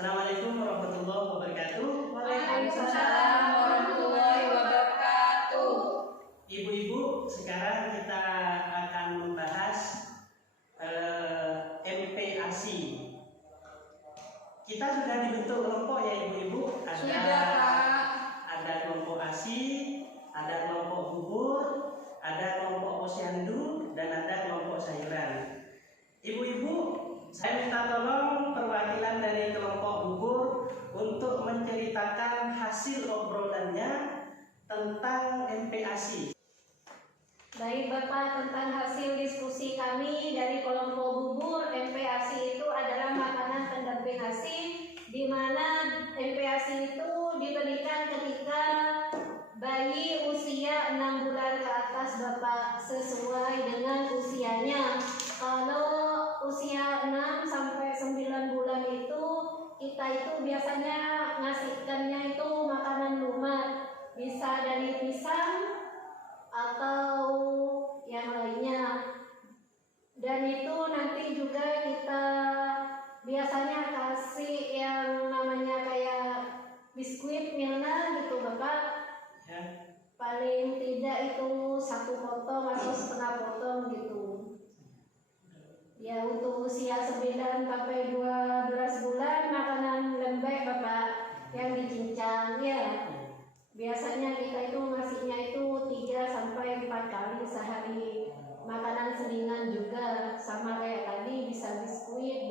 Assalamualaikum warahmatullahi wabarakatuh. Waalaikumsalam warahmatullahi wabarakatuh. Ibu-ibu, sekarang kita akan membahas MPASI. Kita sudah dibentuk kelompok ya ibu-ibu. Ada kelompok ASI, ada kelompok bubur, ada kelompok posyandu, dan ada kelompok sayuran. Ibu-ibu, saya minta tolong perwakilan dari kelompok bubur untuk menceritakan hasil obrolannya tentang MPASI. Baik Bapak, tentang hasil diskusi kami dari kelompok bubur, MPASI itu adalah makanan pendamping ASI, di mana MPASI itu diberikan ketika bayi usia 6 bulan ke atas Bapak, sesuai dengan usianya. Kalau usia 6 sampai 9 bulan itu kita itu biasanya ngasihkannya itu makanan lumat, bisa dari pisang atau yang lainnya. Dan itu nanti juga kita biasanya kasih yang namanya kayak biskuit Milna gitu Bapak Ya. Paling tidak itu 1 potong atau setengah potong gitu ya. Untuk usia 9 sampai 12 bulan makanan lembek Bapak yang dicincang ya. Biasanya kita itu ngasihnya itu 3 sampai 4 kali sehari. Makanan selingan juga sama kayak tadi, bisa biskuit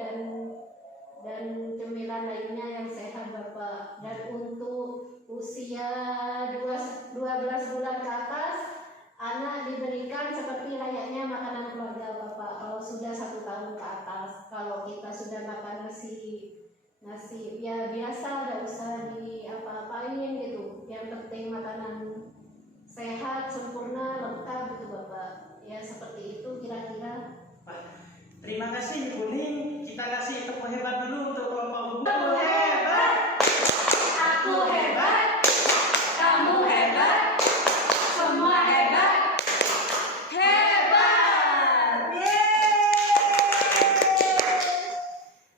dan cemilan lainnya yang sehat Bapak. Dan untuk usia 12 bulan ke atas, anak diberikan seperti layaknya makanan keluarga Bapak. Kalau sudah 1 tahun ke atas, kalau kita sudah makan nasi ya biasa, nggak usah di apa-apain gitu. Yang penting makanan sehat, sempurna, lengkap gitu Bapak. Ya seperti itu kira-kira. Terima kasih Ibu Ning. Kita kasih tepuk hebat dulu untuk kelompok bubur. Aku hebat, aku hebat, kamu hebat, semua hebat, hebat.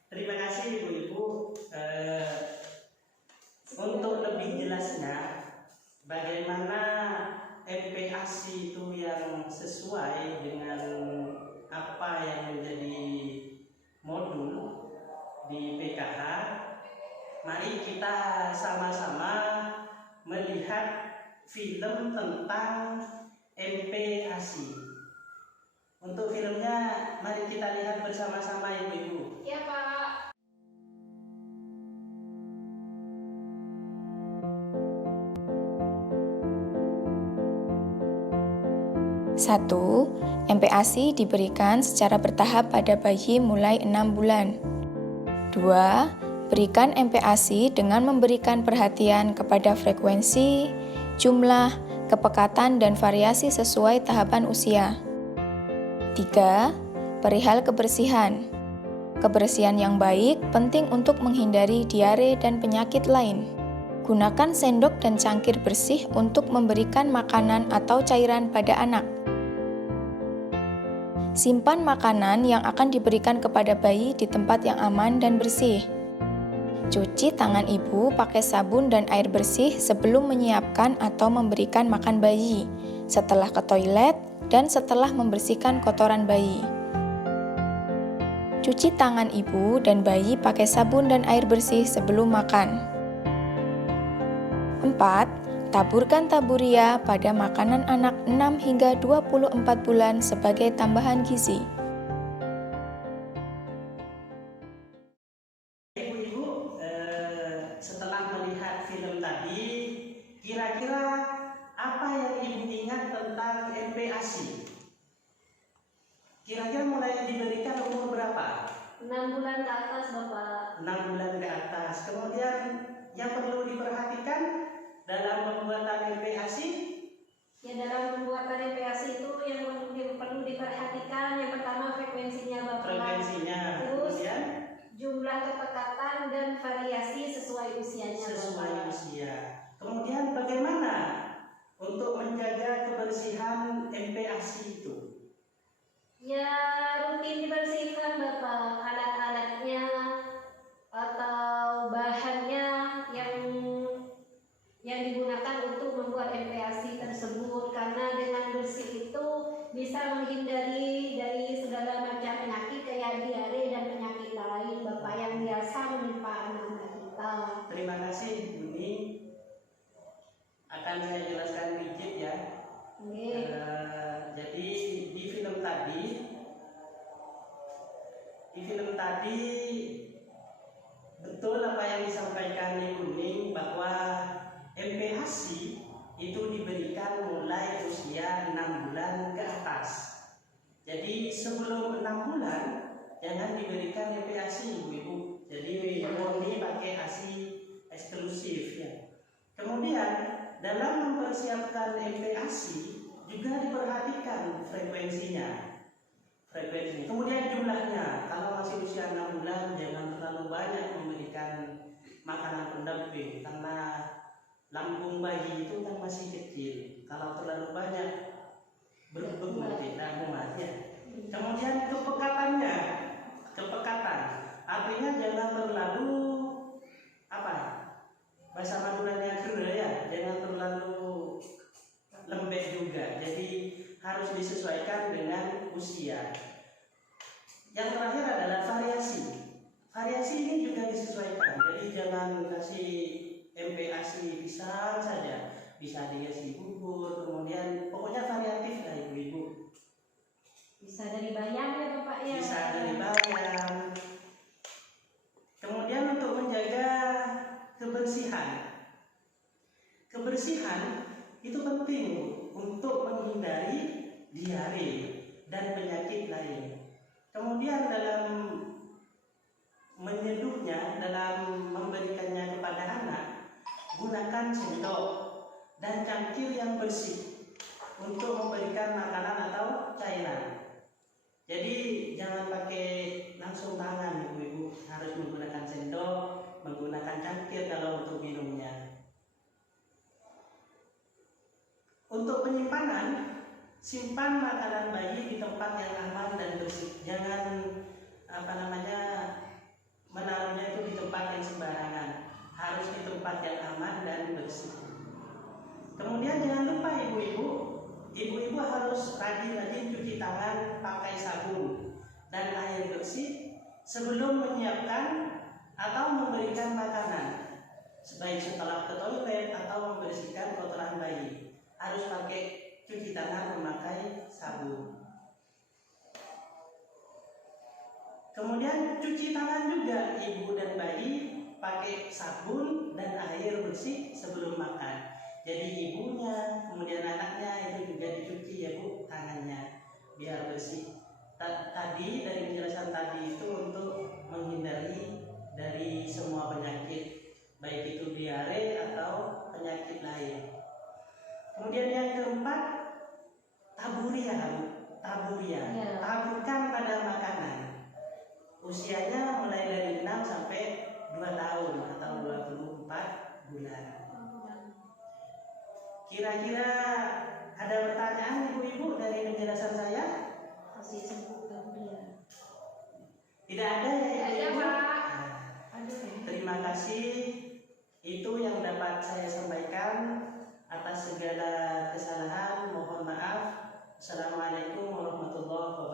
Terima kasih ibu-ibu. Untuk lebih jelasnya bagaimana MPASI itu yang sesuai dengan apa yang menjadi modul di PKH, mari kita sama-sama melihat film tentang MPASI. Untuk filmnya mari kita lihat bersama-sama ibu-ibu. Ya Pak. 1. MPASI diberikan secara bertahap pada bayi mulai 6 bulan. 2. Berikan MPASI dengan memberikan perhatian kepada frekuensi, jumlah, kepekatan, dan variasi sesuai tahapan usia. 3. Perihal kebersihan. Kebersihan yang baik penting untuk menghindari diare dan penyakit lain. Gunakan sendok dan cangkir bersih untuk memberikan makanan atau cairan pada anak. Simpan makanan yang akan diberikan kepada bayi di tempat yang aman dan bersih. Cuci tangan ibu pakai sabun dan air bersih sebelum menyiapkan atau memberikan makan bayi, setelah ke toilet, dan setelah membersihkan kotoran bayi. Cuci tangan ibu dan bayi pakai sabun dan air bersih sebelum makan. 4. Taburkan taburia pada makanan anak 6 hingga 24 bulan sebagai tambahan gizi. Ibu-ibu, setelah melihat film tadi, kira-kira apa yang ibu ingat tentang MPASI? Kira-kira mulai diberikan umur berapa? 6 bulan ke atas Bapak. 6 bulan ke atas. Kemudian yang perlu diperhatikan dalam pembuatan MPASI? Ya, dalam pembuatan MPASI itu yang perlu diperhatikan yang pertama frekuensinya Bapak. Frekuensinya. Terus Kemudian jumlah kepekatan dan variasi sesuai usianya sesuai Bapak. usia. Kemudian bagaimana untuk menjaga kebersihan MPASI itu? Ya rutin dibersihkan Bapak, alat-alatnya atau di film tadi betul apa yang disampaikan Ibu Ning bahwa MPASI itu diberikan mulai usia 6 bulan ke atas. Jadi sebelum 6 bulan jangan diberikan MPASI Ibu. Jadi murni pakai ASI eksklusif ya. Kemudian dalam mempersiapkan MPASI juga diperhatikan frekuensinya. Kemudian jumlahnya, kalau masih usia 6 bulan jangan terlalu banyak memberikan makanan pendamping karena lambung bayi itu kan masih kecil. Kalau terlalu banyak berbegu nanti muat ya. Kemudian kepekatan artinya jangan terlalu bahasa Maduranya kera ya, jangan terlalu lembek juga. Jadi harus disesuaikan dengan usia. Yang terakhir adalah variasi. Variasi ini juga disesuaikan. Jadi jangan kasih MPASI pisang saja, bisa dikasih bubur, kemudian pokoknya variatif lah ibu-ibu. Bisa dari bayam ya Bapak ya. Bisa dari bayam. Kemudian untuk menjaga kebersihan. Kebersihan itu penting untuk menghindari diare dan penyakit lain. Kemudian dalam menyeduhnya, dalam memberikannya kepada anak, gunakan sendok dan cangkir yang bersih untuk memberikan makanan atau cairan. Jadi jangan pakai langsung tangan ibu-ibu, harus menggunakan sendok, menggunakan cangkir kalau untuk minumnya. Untuk penyimpanan, simpan makanan bayi di tempat yang aman dan bersih. Jangan menaruhnya itu di tempat yang sembarangan. Harus di tempat yang aman dan bersih. Kemudian jangan lupa ibu-ibu harus rajin-rajin cuci tangan pakai sabun dan air bersih sebelum menyiapkan atau memberikan makanan. Baik setelah ke toilet atau membersihkan kotoran bayi, harus pakai cuci tangan memakai sabun. Kemudian cuci tangan juga ibu dan bayi pakai sabun dan air bersih sebelum makan. Jadi ibunya, kemudian anaknya itu juga dicuci ya Bu tangannya biar bersih. Tadi dari penjelasan tadi itu untuk menghindari dari semua penyakit, baik itu diare atau penyakit lain. Kemudian yang keempat, taburia Bu. Taburia. Ya. Taburkan pada makanan. Usianya mulai dari 6 sampai 2 tahun atau 24 bulan. Kira-kira ada pertanyaan ibu-ibu dari penjelasan saya? Masih sembuh taburia. Tidak ada ya ibu-ibu? Pak. Terima kasih. Itu yang dapat saya sampaikan. Atas segala kesalahan mohon maaf. Assalamualaikum warahmatullahi wabarakatuh.